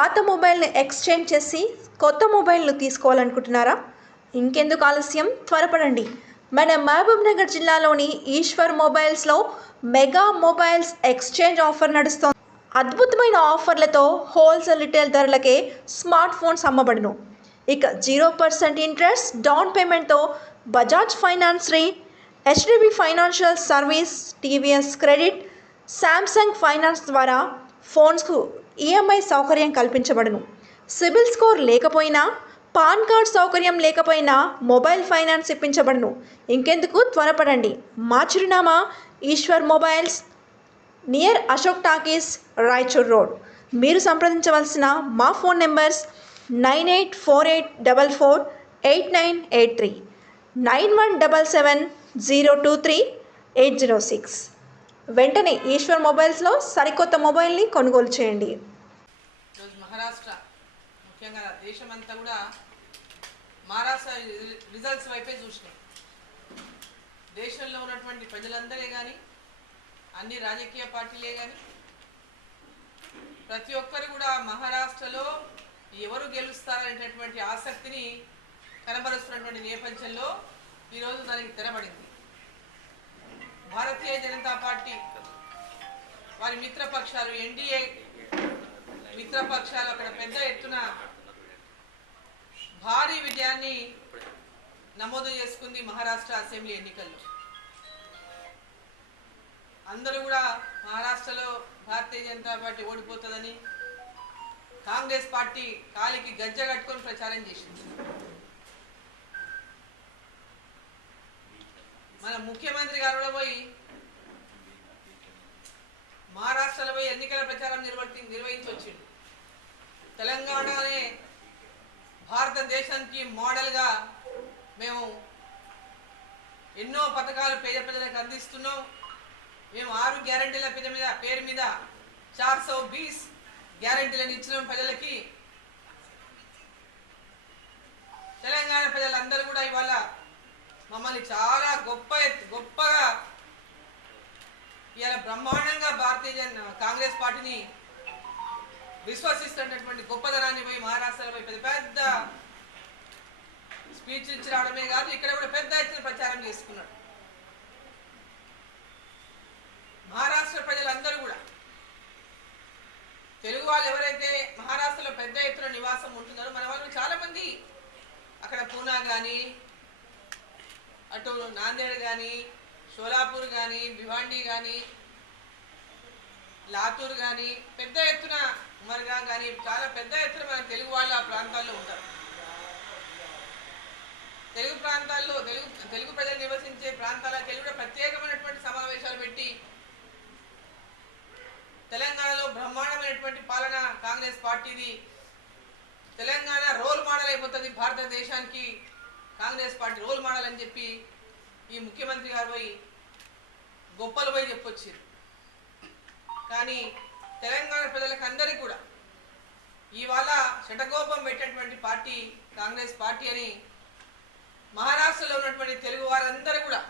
పాత మొబైల్ని ఎక్స్చేంజ్ చేసి కొత్త మొబైల్ను తీసుకోవాలనుకుంటున్నారా? ఇంకెందుకు ఆలస్యం, త్వరపడండి. మన మహబూబ్ నగర్ జిల్లాలోని ఈశ్వర్ మొబైల్స్లో మెగా మొబైల్స్ ఎక్స్చేంజ్ ఆఫర్ నడుస్తోంది. అద్భుతమైన ఆఫర్లతో హోల్సేల్ రిటైల్ ధరలకే స్మార్ట్ ఫోన్స్ అమ్మబడును. ఇక 0% ఇంట్రెస్ట్ డౌన్ పేమెంట్తో బజాజ్ ఫైనాన్స్ రే, HDB financial service, TVS credit, Samsung finance ద్వారా ఫోన్స్కు ఈఎంఐ సౌకర్యం కల్పించబడును. సిబిల్ స్కోర్ లేకపోయినా, పాన్ కార్డ్ సౌకర్యం లేకపోయినా మొబైల్ ఫైనాన్స్ ఇప్పించబడును. ఇంకెందుకు, త్వరపడండి. మా చిరునామా Eshwar mobiles, near Ashok talkies, Raichur road. మీరు సంప్రదించవలసిన మా ఫోన్ నెంబర్స్ 9848448983, 9177023806. వెంటనే ఈశ్వర్ మొబైల్స్లో సరికొత్త మొబైల్ని కొనుగోలు చేయండి. ఈరోజు మహారాష్ట్ర, ముఖ్యంగా దేశమంతా కూడా మహారాష్ట్ర రిజల్ట్స్ వైపే చూసినాయి. దేశంలో ఉన్నటువంటి ప్రజలందరే కానీ, అన్ని రాజకీయ పార్టీలే కానీ, ప్రతి ఒక్కరు కూడా మహారాష్ట్రలో ఎవరు గెలుస్తారనేటటువంటి ఆసక్తిని కనబరుస్తున్నటువంటి నేపథ్యంలో ఈరోజు దానికి తెరబడింది. భారతీయ జనతా పార్టీ వారి మిత్రపక్షాలు, ఎన్డీఏ మిత్రపక్షాలు అక్కడ పెద్ద ఎత్తున భారీ విజయాన్ని నమోదు చేసుకుంది మహారాష్ట్ర అసెంబ్లీ ఎన్నికల్లో. అందరూ కూడా మహారాష్ట్రలో భారతీయ జనతా పార్టీ ఓడిపోతుందని కాంగ్రెస్ పార్టీ కాలికి గజ్జ కట్టుకొని ప్రచారం చేసింది. మన ముఖ్యమంత్రి గారు కూడా పోయి మహారాష్ట్రలో పోయి ఎన్నికల ప్రచారం నిర్వహించి వచ్చిండు. తెలంగాణనే భారతదేశానికి మోడల్గా మేము ఎన్నో పథకాలు పేద ప్రజలకు అందిస్తున్నాం. మేము 6 గ్యారెంటీల పేరు మీద 420 గ్యారెంటీలను ఇచ్చినాం ప్రజలకి. తెలంగాణ ప్రజలందరూ కూడా ఇవాళ మమ్మల్ని చాలా గొప్పగా ఇవాళ బ్రహ్మాండంగా కాంగ్రెస్ పార్టీని విశ్వసిస్తున్నటువంటి గొప్పదనాన్ని పోయి మహారాష్ట్రలో పోయి పెద్ద స్పీచ్ ఇచ్చి రావడమే కాదు, ఇక్కడ కూడా పెద్ద ఎత్తున ప్రచారం చేసుకున్నాడు. మహారాష్ట్ర ప్రజలందరూ కూడా, తెలుగు వాళ్ళు ఎవరైతే మహారాష్ట్రలో పెద్ద ఎత్తున నివాసం ఉంటున్నారో, మన వాళ్ళు చాలా మంది అక్కడ పూనా కానీ, అటు నాందేడ్ కానీ, షోలాపూర్ కానీ, భివాండి కానీ, లాతూర్ కానీ, పెద్ద ఎత్తున ఉమర్గా కానీ చాలా పెద్ద ఎత్తున మన తెలుగు వాళ్ళు ఆ ప్రాంతాల్లో ఉంటారు. తెలుగు ప్రాంతాల్లో తెలుగు ప్రజలు నివసించే ప్రాంతాలకు వెళ్ళి కూడా ప్రత్యేకమైనటువంటి సమావేశాలు పెట్టి తెలంగాణలో బ్రహ్మాండమైనటువంటి పాలన కాంగ్రెస్ పార్టీది, తెలంగాణ రోల్ మోడల్ అయిపోతుంది భారతదేశానికి, కాంగ్రెస్ పార్టీ రోల్ మోడల్ అని చెప్పి ఈ ముఖ్యమంత్రి గారు పోయి గొప్పలు పోయి చెప్పొచ్చారు. కానీ తెలంగాణ ప్రజలకు అందరికీ కూడా ఇవాళ శటకోపం పెట్టినటువంటి పార్టీ కాంగ్రెస్ పార్టీ అని మహారాష్ట్రలో ఉన్నటువంటి తెలుగు వారందరూ కూడా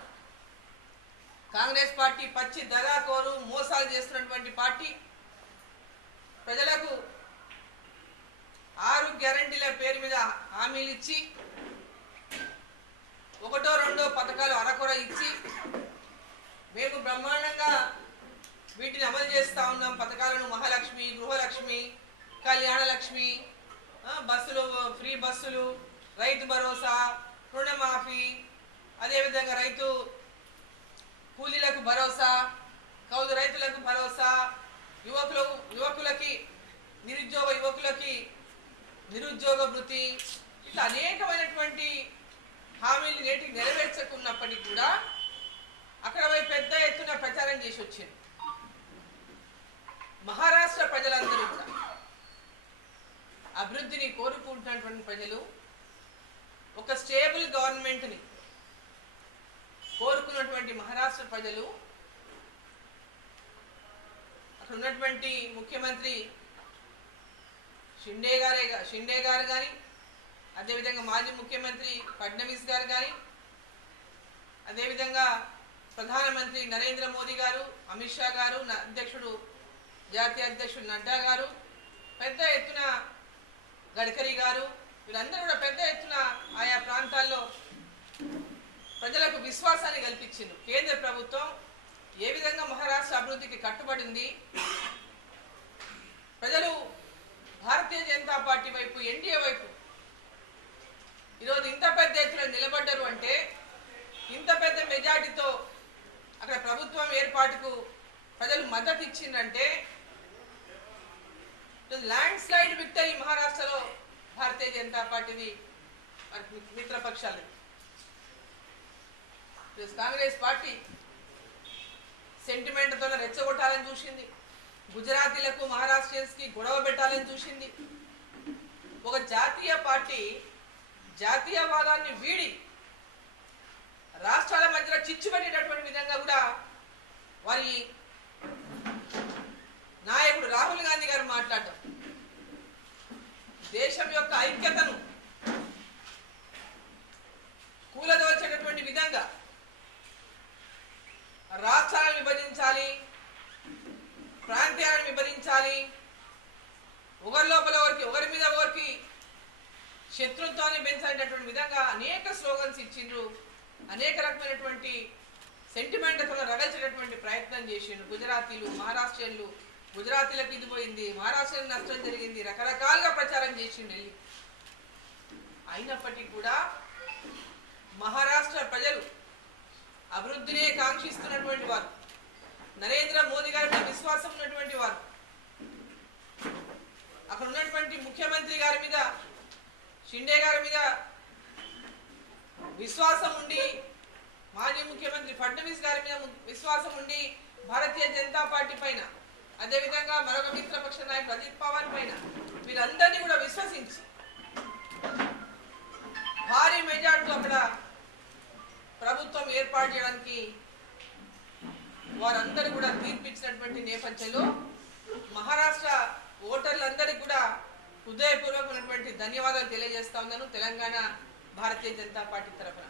కాంగ్రెస్ పార్టీ పచ్చి దగాకోరు మోసాలు చేస్తున్నటువంటి పార్టీ, ప్రజలకు 6 గ్యారెంటీల పేరు మీద హామీలు ఇచ్చి 1-2 పథకాలు అరకొర ఇచ్చి మేము బ్రహ్మాండంగా వీటిని అమలు చేస్తూ ఉన్నాం. పథకాలను మహాలక్ష్మి, గృహలక్ష్మి, కళ్యాణ లక్ష్మి, బస్సులు, ఫ్రీ బస్సులు, రైతు భరోసా, రుణమాఫీ, అదేవిధంగా రైతు కూలీలకు భరోసా, కౌలు రైతులకు భరోసా, యువకులకి నిరుద్యోగ యువకులకి నిరుద్యోగ వృత్తి, ఇట్లా అనేకమైనటువంటి హామీలు నేటికి నెరవేర్చకున్నప్పటికీ కూడా అక్కడ పోయి పెద్ద ఎత్తున ప్రచారం చేసి వచ్చింది. మహారాష్ట్ర ప్రజలందరూ కూడా అభివృద్ధిని కోరుకుంటున్నటువంటి ప్రజలు, ఒక స్టేబుల్ గవర్నమెంట్ని కోరుకున్నటువంటి మహారాష్ట్ర ప్రజలు, అక్కడ ఉన్నటువంటి ముఖ్యమంత్రి షిండే గారు కానీ, అదేవిధంగా మాజీ ముఖ్యమంత్రి ఫడ్నవీస్ గారు కానీ, అదేవిధంగా ప్రధానమంత్రి నరేంద్ర మోదీ గారు, అమిత్ షా గారు, జాతీయ అధ్యక్షుడు నడ్డా గారు, పెద్ద ఎత్తున గడ్కరీ గారు వీళ్ళందరూ కూడా పెద్ద ఎత్తున ఆయా ప్రాంతాల్లో ప్రజలకు విశ్వాసాన్ని కల్పించింది. కేంద్ర ప్రభుత్వం ఏ విధంగా మహారాష్ట్ర అభివృద్ధికి కట్టుబడింది, ప్రజలు భారతీయ జనతా పార్టీ వైపు, ఎన్డీఏ వైపు ఈరోజు ఇంత పెద్ద ఎత్తున నిలబడ్డారు అంటే, ఇంత పెద్ద మెజార్టీతో అక్కడ ప్రభుత్వం ఏర్పాటుకు ప్రజలు మద్దతు ఇచ్చిందంటే, ల్యాండ్ స్లైడ్ విక్టరీ మహారాష్ట్రలో భారతీయ జనతా పార్టీది, మిత్రపక్షాలు. కాంగ్రెస్ పార్టీ సెంటిమెంట్తో రెచ్చగొట్టాలని చూసింది, గుజరాతీలకు మహారాష్ట్రియన్స్కి గొడవ పెట్టాలని చూసింది. ఒక జాతీయ పార్టీ జాతీయవాదాన్ని వీడి రాష్ట్రాల మధ్యలో చిచ్చు పెట్టేటటువంటి విధంగా కూడా వారి నాయకుడు రాహుల్ గాంధీ గారు మాట్లాడటం, దేశం యొక్క ఐక్యతను కూలదోల్చేటటువంటి విధంగా రాష్ట్రాలను విభజించాలి, ప్రాంతాలను విభజించాలి, ఒకరి లోపల ఒకరి మీద ఒకరికి శత్రుత్వాన్ని పెంచాలనేటువంటి విధంగా అనేక స్లోగన్స్ ఇచ్చిండ్రు, అనేక రకమైనటువంటి సెంటిమెంట్తో రగల్చేటటువంటి ప్రయత్నం చేసిండ్రు. గుజరాతీలు, మహారాష్ట్రియన్లు, గుజరాతీలకు ఇది పోయింది, మహారాష్ట్రలకు నష్టం జరిగింది, రకరకాలుగా ప్రచారం చేసిండు వెళ్ళి. అయినప్పటికీ కూడా మహారాష్ట్ర ప్రజలు అభివృద్ధినే కాంక్షిస్తున్నటువంటి వారు, నరేంద్ర మోదీ గారి మీద విశ్వాసం ఉన్నటువంటి వారు, అక్కడ ఉన్నటువంటి ముఖ్యమంత్రి గారి మీద, షిండే గారి మీద విశ్వాసం ఉండి, మాజీ ముఖ్యమంత్రి ఫడ్నవీస్ గారి మీద విశ్వాసం ఉండి, భారతీయ జనతా పార్టీ పైన, అదేవిధంగా మరొక మిత్రపక్ష నాయకుడు అజిత్ పవార్ పైన, వీరందరినీ కూడా విశ్వసించి భారీ మెజార్టీతో అక్కడ ప్రభుత్వం ఏర్పాటు చేయడానికి వారందరూ కూడా తీర్పిచ్చినటువంటి నేపథ్యంలో మహారాష్ట్ర ఓటర్లందరికీ కూడా హృదయపూర్వకమైనటువంటి ధన్యవాదాలు తెలియజేస్తా ఉన్నాను తెలంగాణ భారతీయ జనతా పార్టీ తరఫున.